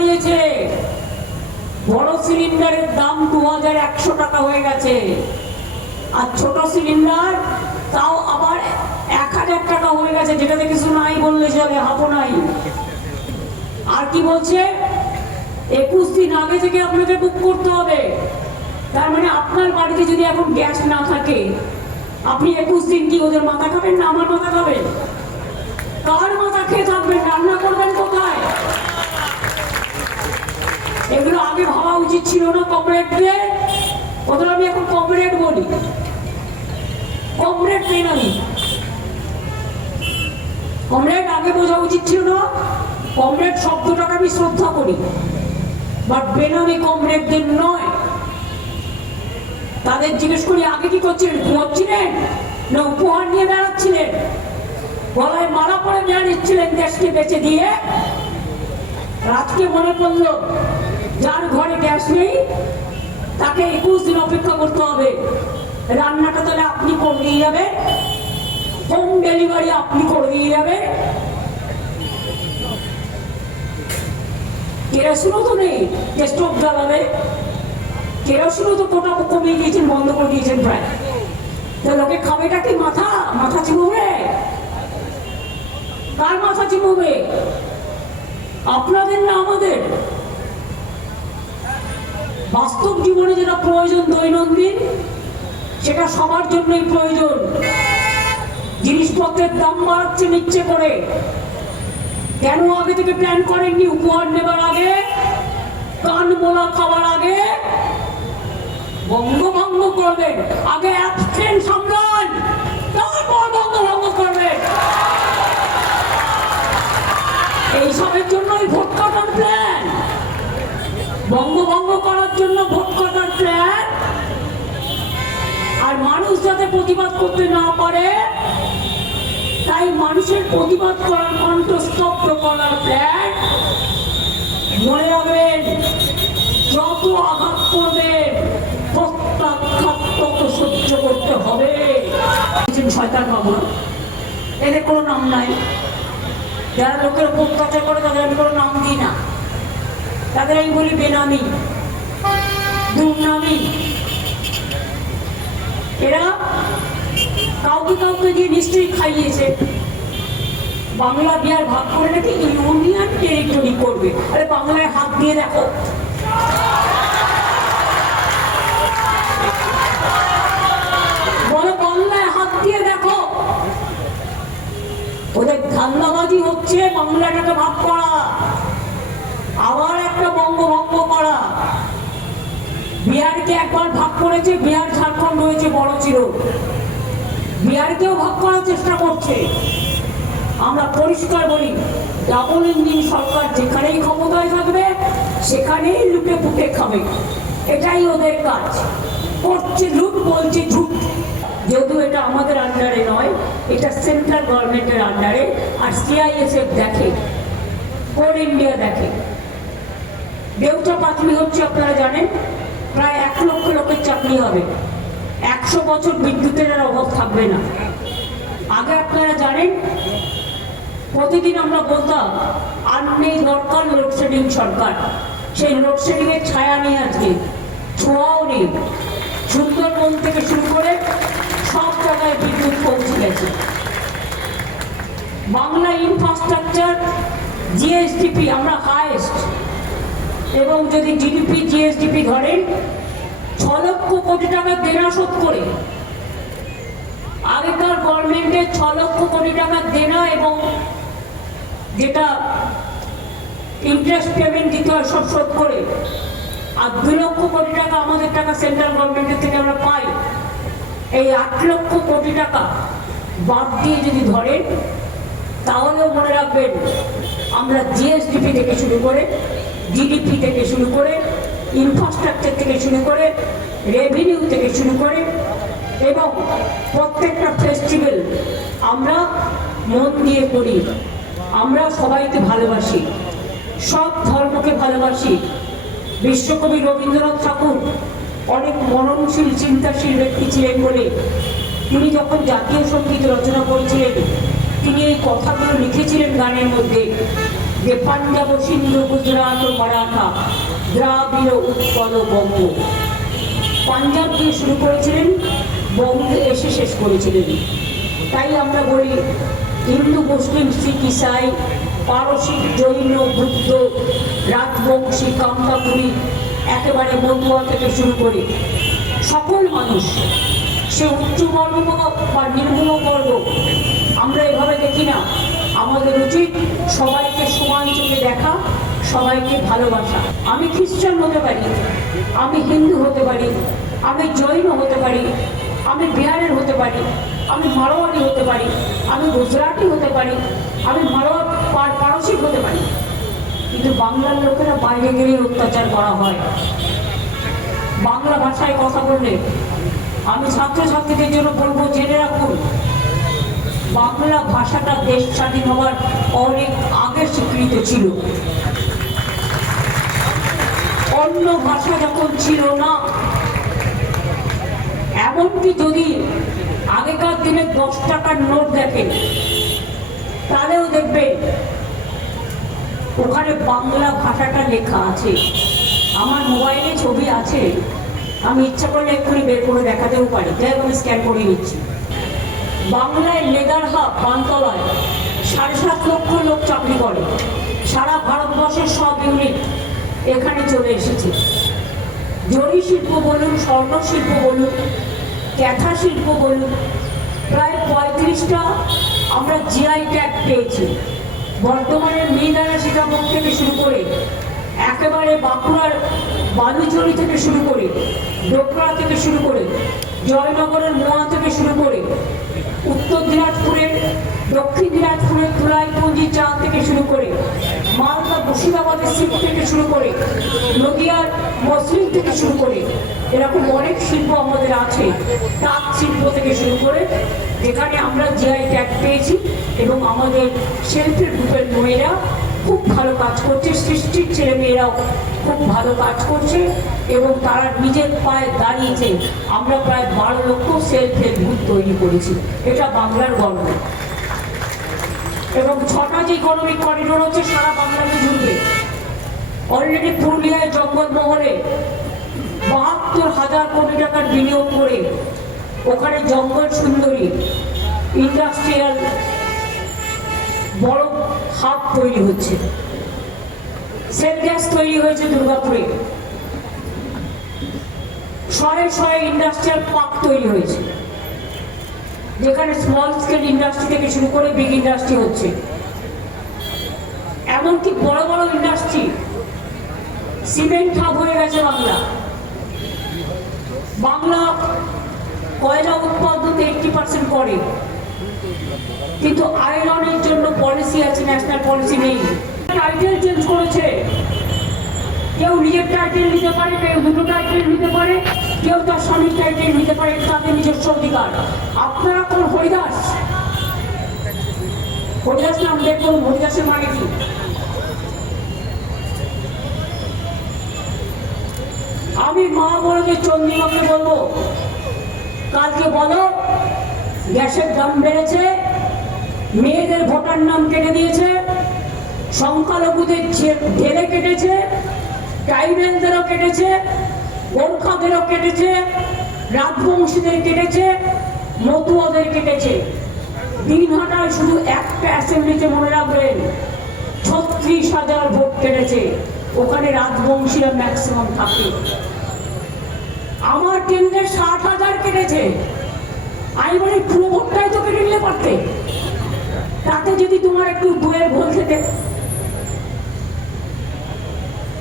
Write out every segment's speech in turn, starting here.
বাড়িয়েছে। বড় সিলিন্ডারের দাম 2100 টাকা হয়ে গেছে, আর ছোট সিলিন্ডার তাও আবার 1000 টাকা হয়ে গেছে, যেটাতে কিছু নাই বললে চলে, হাফও নাই। আর কি বলছে, 21 দিন আগে থেকে আপনাকে বুক করতে হবে। তার মানে আপনার বাড়িতে যদি এখন গ্যাস না থাকে, আপনি 21 দিন কি ওদের মাথা খাবেন না আমার মাথা খাবেন? কার মাথা খেয়ে থাকবেন? রান্না করবেন কোথায়? এগুলো আগে ভাবা উচিত ছিল না কমরেডদের? ওদের আমি এখন কমরেড বলি, কমরেড নেই আমি। কমরেড আগে বোঝা উচিত ছিল না। কমরেড শব্দটাকে আমি শ্রদ্ধা করি, বাট বেনামি কমরেডদের নয়। তাদের জিজ্ঞেস করি আগে কি করছিলেন? ঘুমাচ্ছিলেন না উপহার নিয়ে বেড়াচ্ছিলেন? গলায় মালা পরে বেড়াচ্ছিলেন দেশকে বেঁচে দিয়ে? রাতকে মনে পড়লো যার ঘরে গ্যাস নেই তাকে 21 দিন অপেক্ষা করতে হবে। রান্নাটা তাহলে আপনি করে দিয়ে যাবেন, হোম ডেলিভারি আপনি করে দিয়ে যাবেন। কেরোসিনও তো নেই যে স্টোভ জ্বালাবে, কেরোসিনও তো কোটা কমিয়ে দিয়েছেন, বন্ধ করে দিয়েছেন প্রায়। তা লোকে খাবেটা কি? মাথা মাথা চিবুবে? কার মাথা চিবুবে? আপনাদের না আমাদের? বাস্তব জীবনে যেটা প্রয়োজন দৈনন্দিন, সেটা সবার জন্যই প্রয়োজন। জিনিসপত্রের দাম বাড়াচ্ছে নিচ্ছে করে, কেন আগে থেকে প্ল্যান করেননি? উপহার নেবার আগে, কান মোলা খাবার আগে বঙ্গভঙ্গ করবেন, আগে অ্যাবস্টেন সামলান, তারপর বঙ্গভঙ্গ করবেন। এইসবের জন্যই ভোট কাটার প্ল্যান, বঙ্গভঙ্গ করার জন্য ভোট কাটার প্ল্যান। আর মানুষ যাতে প্রতিবাদ করতে না পারে, তাই মানুষের প্রতিবাদ করার কণ্ঠ স্তব্ধ করার প্ল্যান। মনে রাখবেন, যত আঘাত করবেন প্রত্যাঘাত তত সহ্য করতে হবে। শয়তান বাবু, এদের কোনো নাম নাই। যারা লোকের উপর অত্যাচার করে তাদের আমি কোনো নাম দিই না, তাদের আমি বলি বেনামি, দুর্নামি। এরা কাউকে কাউকে দিয়ে নিশ্চয়ই খাইয়েছে। বাংলা বিহার ভাগ করে নাকি ইউনিয়ন টেরিটরি করবে। আরে বাংলায় হাত দিয়ে দেখো, বলো বাংলায় হাত দিয়ে দেখো। ওদের ধান্দাবাজি হচ্ছে বাংলাটাকে ভাগ করা, আবার একটা বঙ্গভঙ্গ করা। বিহারকে একবার ভাগ করেছে, বিহার ঝাড়খণ্ড হয়েছে বড় ছিল, বিহারকেও ভাগ করার চেষ্টা করছে। আমরা পরিষ্কার বলি, ডাবল ইঞ্জিন সরকার যেখানেই ক্ষমতায় থাকবে সেখানেই লুটে পুটে খাবে, এটাই ওদের কাজ। করছে লুট, বলছে ঝুট। যেহেতু এটা আমাদের আন্ডারে নয়, এটা সেন্ট্রাল গভর্নমেন্টের আন্ডারে, আর সিআইএসএফ দেখে, কোল ইন্ডিয়া দেখে। দেউচা পাঁচমি হচ্ছে আপনারা জানেন, প্রায় 1 লক্ষ লোকের চাকরি হবে, 100 বছর বিদ্যুতের আর অভাব থাকবে না। আগে আপনারা জানেন প্রতিদিন আমরা বলতাম আর নেই দরকার লোডশেডিং সরকার, সেই লোডশেডিং এর ছায়া নেই, আজকে ছোঁয়াও নেই। সুন্দরবন থেকে শুরু করে সব জায়গায় বিদ্যুৎ পৌঁছে গেছে। বাংলা ইনফ্রাস্ট্রাকচার জিএসডিপি আমরা হাইয়েস্ট, এবং যদি জিডিপি জিএসডিপি ধরেন 6 লক্ষ কোটি টাকা দেনা শোধ করে। আগেকার গভর্নমেন্টের 6 লক্ষ কোটি টাকা দেনা এবং যেটা ইন্টারেস্ট পেমেন্ট দিতে হয় সব শোধ করে, আর 2 লক্ষ কোটি টাকা আমাদের টাকা সেন্ট্রাল গভর্নমেন্টের থেকে আমরা পাই। এই 8 লক্ষ কোটি টাকা বাদ দিয়ে যদি ধরেন, তাহলেও মনে রাখবেন আমরা জিএসডিপি থেকে শুরু করে, জিডিপি থেকে শুরু করে, ইনফ্রাস্ট্রাকচার থেকে শুরু করে, রেভিনিউ থেকে শুরু করে, এবং প্রত্যেকটা ফেস্টিভ্যাল আমরা মন দিয়ে করি। আমরা সবাইকে ভালোবাসি, সব ধর্মকে ভালোবাসি। বিশ্বকবি রবীন্দ্রনাথ ঠাকুর অনেক মননশীল চিন্তাশীল ব্যক্তি ছিলেন বলে তিনি যখন জাতীয় সঙ্গীত রচনা করেছিলেন, তিনি এই কথাগুলো লিখেছিলেন গানের মধ্যে। যে পাঞ্জাব সিন্ধু গুজরাট ও মারাঠা দ্রাবিড় উৎকল বঙ্গ, পাঞ্জাব দিয়ে শুরু করেছিলেন, বঙ্গে এসে শেষ করেছিলেন। তাই আমরা বলি হিন্দু মুসলিম শিখ ইসাই পারসিক জৈন বুদ্ধ রাজবংশী কামতাপুরী একেবারে মতুয়া থেকে শুরু করে সকল মানুষ, সে উচ্চ বর্গ বা নিম্ন বর্গ, আমরা এভাবে দেখি না। আমাদের উচিত সবাইকে সমান চোখে দেখা, সবাইকে ভালোবাসা। আমি খ্রিস্টান হতে পারি, আমি হিন্দু হতে পারি, আমি জৈন হতে পারি, আমি বিহারের হতে পারি, আমি মারোয়ারি হতে পারি, আমি গুজরাটি হতে পারি, আমি পারসিক হতে পারি, কিন্তু বাংলার লোকেরা বাইরে গেলে অত্যাচার করা হয়। বাংলা ভাষায় কথা বললে আমি ছাত্রছাত্রীদের জন্য বলবো, জেনে রাখুন বাংলা ভাষাটা দেশ স্বাধীন হওয়ার অনেক আগে স্বীকৃত ছিল। অন্য ভাষা যখন ছিল না, এমনকি যদি আগেকার দিনে 10 টাকার নোট দেখেন তাহলেও দেখবেন ওখানে বাংলা ভাষাটা লেখা আছে। আমার মোবাইলে ছবি আছে, আমি ইচ্ছা করলে এক্ষুনি বের করে দেখাতেও পারি, তাই আমি স্ক্যান করে নিচ্ছি। বাংলায় লেদার হাব বানতলায় 7.5 লক্ষ লোক চাকরি করে, সারা ভারতবর্ষের সব ইউনিট এখানে চলে এসেছে। জরি শিল্প বলুন, স্বর্ণ শিল্প বলুন, ক্যাথা শিল্প বলুন, প্রায় 35টা আমরা জিআই ট্যাগ পেয়েছি। বর্ধমানের মিহিদানা সীতাভোগ থেকে শুরু করে একেবারে বাঁকুড়ার বালুচরি থেকে শুরু করে ডোকরা থেকে শুরু করে জয়নগরের মোয়া থেকে শুরু করে উত্তর দিনাজপুরের দক্ষিণ দিনাজপুরের তুলাইপুঞ্জি চা থেকে শুরু করে মালদা মুর্শিদাবাদের সিল্ক থেকে শুরু করে নদিয়ার মসলিন থেকে শুরু করে এরকম অনেক শিল্প আমাদের আছে। তাঁত শিল্প থেকে শুরু করে যেখানে আমরা জিআই ট্যাগ পেয়েছি, এবং আমাদের সেলফ হেল্প গ্রুপের মেয়েরা খুব ভালো কাজ করছে, সৃষ্টির ছেলে মেয়েরাও খুব ভালো কাজ করছে এবং তারা নিজের পায়ে দাঁড়িয়েছে। আমরা প্রায় 12 লক্ষ সেলফ হেল্প গ্রুপ তৈরি করেছি, এটা বাংলার গর্ব। এবং 6টা যে ইকোনমিক করিডোর হচ্ছে সারা বাংলাকে জুড়বে। অলরেডি পুরুলিয়ায় জঙ্গলমহলে 72,000 কোটি টাকার বিনিয়োগ করে ওখানে জঙ্গল সুন্দরী ইন্ডাস্ট্রিয়াল বড় হাব তৈরি হচ্ছে। সেল গ্যাস তৈরি হয়েছে দুর্গাপুরে, শয়ে ইন্ডাস্ট্রিয়াল পার্ক তৈরি হয়েছে, যেখানে স্মল স্কেল ইন্ডাস্ট্রি থেকে শুরু করে বিগ ইন্ডাস্ট্রি হচ্ছে। এমনকি বড় বড় ইন্ডাস্ট্রি, সিমেন্ট হাব হয়ে গেছে বাংলা। বাংলা কয়লা উৎপাদন 80% করে, কিন্তু আয়রনের জন্য পলিসি আছে, ন্যাশনাল পলিসি নেই। টাইটেল চেঞ্জ করেছে, কেউ নিজের টাইটেল নিতে পারে, কেউ দুটো টাইটেল নিতে পারে, কেউ তার স্বামীর টাইটেল নিতে পারে, তাদের নিজস্ব অধিকার। আপনারা কোন হরিদাস? হরিদাস নাম দেখুন, হরিদাসের মানে কি? আমি মা বলে যে চন্দ্রিমাকে বলবো, কালকে বলো গ্যাসের দাম বেড়েছে, মেয়েদের ভোটার নাম কেটে দিয়েছে, সংখ্যালঘুদের ঢেলে কেটেছে, ট্রাইবেলদেরও কেটেছে, গোর্খাদেরও কেটেছে, রাজবংশীদের কেটেছে, মতুয়াদের কেটেছে। দিনহাটায় শুধু একটা অ্যাসেম্বলিতে মনে রাখবেন 36,000 ভোট কেটেছে, ওখানে রাজবংশীরা ম্যাক্সিমাম থাকে। আমার কেন্দ্রে 60,000 কেটেছে। আমি বলি পুরো ভোটটাই তো কেটে নিলে পারতে, তাতে যদি তোমার একটু বইয়ের ভোল খেতে,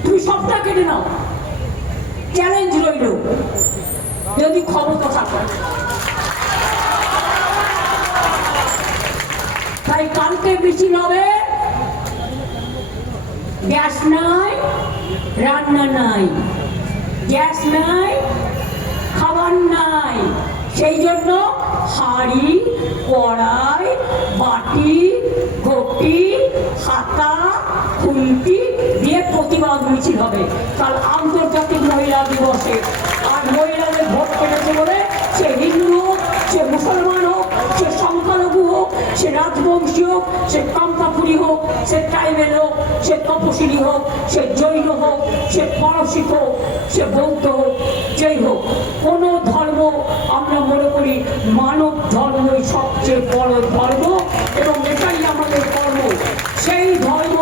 তুমি সবটা কেটে নাও। চ্যালেঞ্জ রইল, যদি ক্ষমতা থাকে। তাই কালকে মিছিল হবে, গ্যাস নাই, রান্না নাই, গ্যাস নাই, খাবার নাই, সেই জন্য হাঁড়ি, কড়াই, বাটি, ঘটি, হাতা, খুন্তি দিয়ে প্রতিবাদ মিছিল হবে কাল আন্তর্জাতিক মহিলা দিবসে। আর মহিলাদের ভোট কেটেছে বলে সে হিন্দু হোক, সে মুসলমান হোক, সে সংখ্যালঘু হোক, সে রাজবংশী হোক, সে কামতাপুরী হোক, সে ট্রাইবেল হোক, সে তপশিলি হোক, সে জৈন হোক, সে পারসিক হোক, সে বৌদ্ধ হোক, যেই হোক, কোনো ধর্ম আমরা মনে করি মানব ধর্মই সবচেয়ে বড় ধর্ম এবং এটাই আমাদের কর্ম। সেই ধর্ম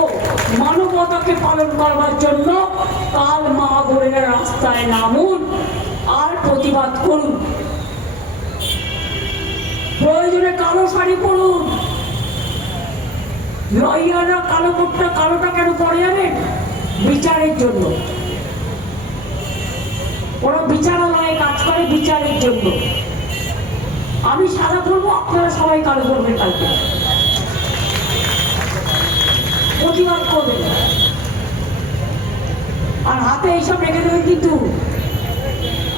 মানবতাকে পালন করবার জন্য কাল মা বোনেরা রাস্তায় নামুন আর প্রতিবাদ করুন। প্রয়োজনে কালো শাড়ি পরুন। লয়াররা কালোটা কেন পরে জানেন? বিচারের জন্য। ওরা বিচারালয়ে কাজ করে বিচারের জন্য। আমি সাদা পরবো, আপনারা সবাই কালো করবেন কালকে, প্রতিবাদ করবেন আর হাতে এইসব রেখে দেবেন। কিন্তু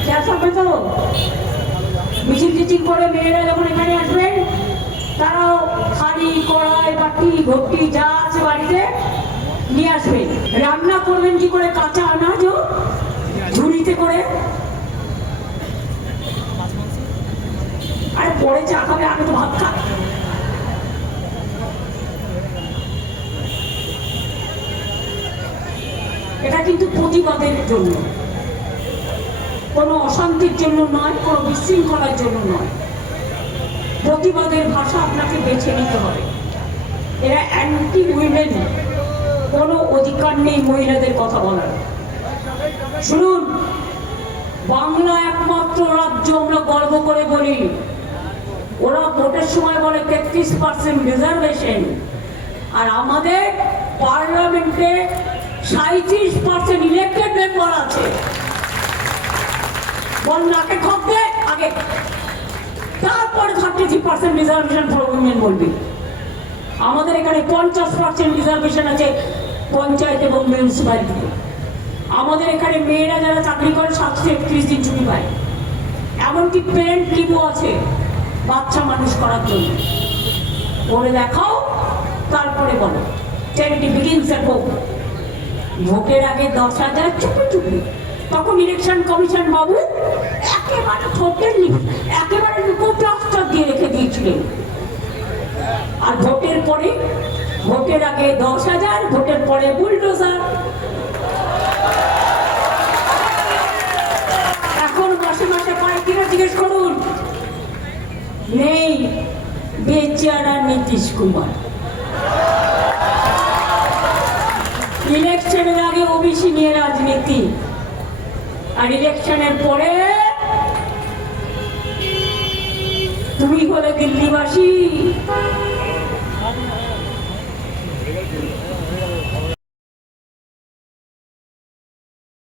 খেয়াল থাকবে তো, মিছিল টিচিল করে মেয়েরা যখন এখানে আসবেন তারাও হাঁড়ি কড়াই বাটি ঘটি যা আছে বাড়িতে নিয়ে আসবেন। রান্না করবেন কি করে? কাঁচা আনাজও ঝুড়িতে করে। আরে পরে চা খাবে, আগে তো ভাত খাবে। এটা কিন্তু প্রতিবাদের জন্য, কোনো অশান্তির জন্য নয়, কোনো বিশৃঙ্খলার জন্য নয়। প্রতিবাদের ভাষা আপনাকে বেছে নিতে হবে। এরা অ্যান্টি উইমেন, কোনো অধিকার নেই মহিলাদের কথা বলার। শুনুন, বাংলা একমাত্র রাজ্য আমরা গর্ব করে বলি, ওরা ভোটের সময় বলে 33% রিজার্ভেশন, আর আমাদের পার্লামেন্টে 37% ইলেক্টেড মেম্বার আছে। বল নাকে খপ দে আগে, তারপরে 33% রিজার্ভেশন ফর উইমেন বলবি। আমাদের এখানে 50% রিজার্ভেশন আছে পঞ্চায়েত এবং মিউনিসিপ্যালিটিতে। আমাদের এখানে মেয়েরা যারা চাকরি করে 731 দিন ছুটি পায়। এমনকি পেরেন্ট লিভও আছে বাচ্চা মানুষ করার জন্য। করে দেখাও, তারপরে বলো চ্যারিটি বিগিনস এট হোম। ভোটের আগে 10,000 চুপি চুপি, তখন ইলেকশন কমিশন বাবু একেবারে টোটালি একেবারে প্লাস্টার দিয়ে রেখে দিয়েছিলেন। আর ভোটের পরে, ভোটের আগে 10,000, ভোটের পরে বুলডোজার। এখন মাসে মাসে পায় কিনা জিজ্ঞেস করুন। নেই, বেচারা নীতিশ কুমার। ইলেকশনের আগে ওবিসি নিয়ে রাজনীতি, আর ইলেকশনের পরে তুমি হলে দিল্লিবাসী।